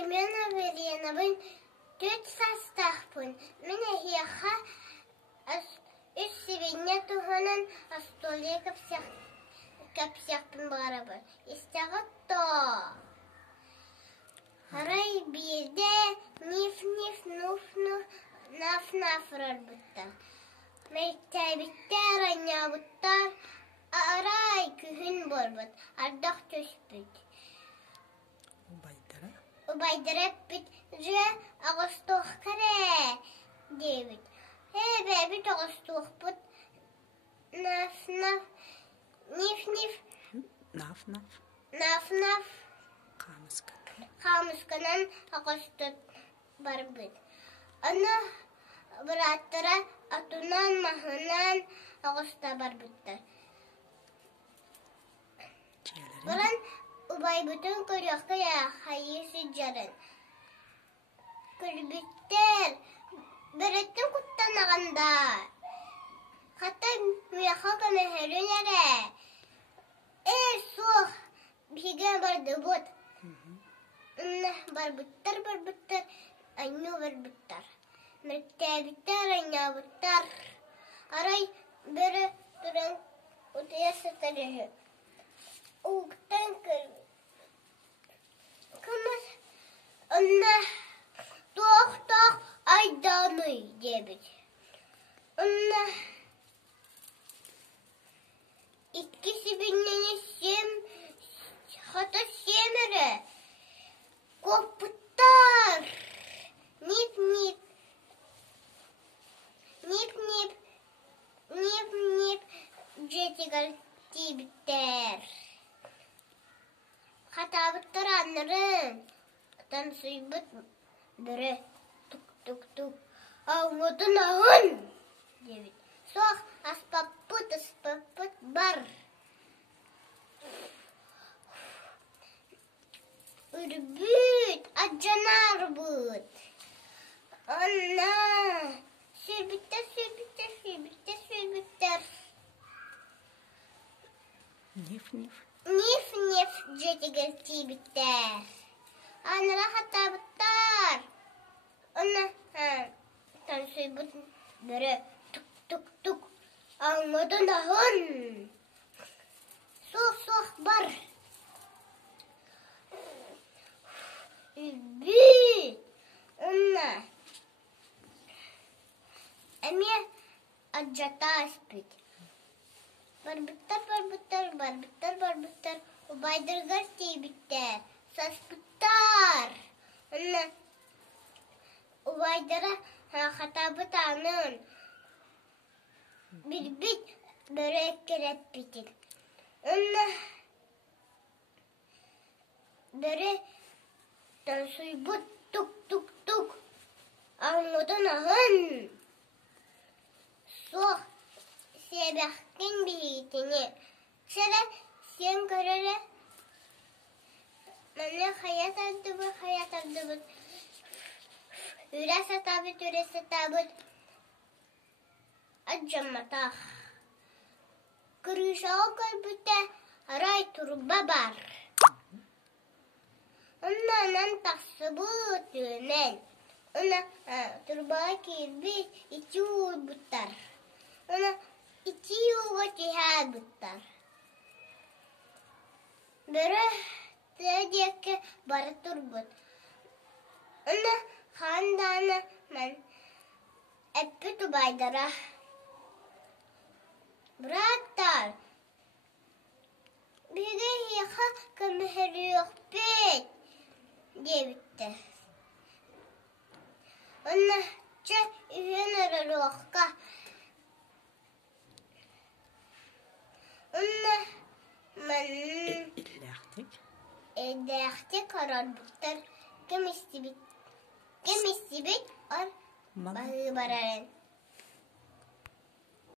Семена Вереновын төт састахпын. Мен эхиаха үс севенне туханан астоле капсяхпын барабы. Истяғы то. Харай бирде ниф-ниф, нуф-нуф, наф-наф рарбытта. Мектебиттер анябыттар, арай күхін борбыт, ардақ төспіт. Убайдырап бит, жа ағыстуқ кәре, дейбіт. Бәбіт ағыстуқ бұт, наф-наф, ниф-ниф, наф-наф, қамысканан ағыстуқ барбыт. Аны бұраттыра атунан махынан ағыста барбыттар. Бұрын убай бүтін көріққа хайысы жарын. Көрбіттер біріттің құттан ағанда. Қатта мүйаққа көмехерін әрі. Соқ бейге барды бұд. Барбыттар, айну барбыттар. Мектебиттер айнабыттар. Арай бірі тұран ұтыя сатарығы. Уғыттан көрбі. Кымыз ұнна тоқ айданы дебіт. Ұнна иккесі біннені хата семірі. Көппіттар. Нип-нип. Нип-нип, жетігіл тейбіттер. Қатабыттар анырын. Тансыйбыт бірі тук-тук-тук. Ауғыдын ағын. Дебіт. Соқ аспаппыт бар. Үрбіт, аджанар бұд. Анна. Sürbitter. Nif, жетігіл тейбіттер. Аныра қатабыттар. Оны, тансой бұд бірі тук-тук-тук. Аңыдын ағын. Соқ бар. Үбіт. Оны. Әме аджата аспит. Барбыттар. Убайдыргар тейбіттер. Саспыттар. Оны убайдыра қатабыт анын. Бірбіт бөрек кереп бітін. Оны бөрі тансуй бұт тук-тук-тук. Аңыдын ағын. Соқ себәқкен бейетіне. Шәрі сен көрірі. Мәне хаят ардыбыт. Үрәс атабыт. Аджаматақ. Күрішаға көрбіті арай турба бар. Оннан тақсы бұт өнен. Ona turbağa kirbi içi uğur buttar. Ona içi uğur cihaz buttar. Böyle tediyeke bara turbut. Ona khandana men epi tubaydara. Bıraktar. Bir de yaka kömüheri yok bit. Diye bitti. Ona üyene rohka. Ona men edekte karar buttar. Kim istibit ar bağı bararen.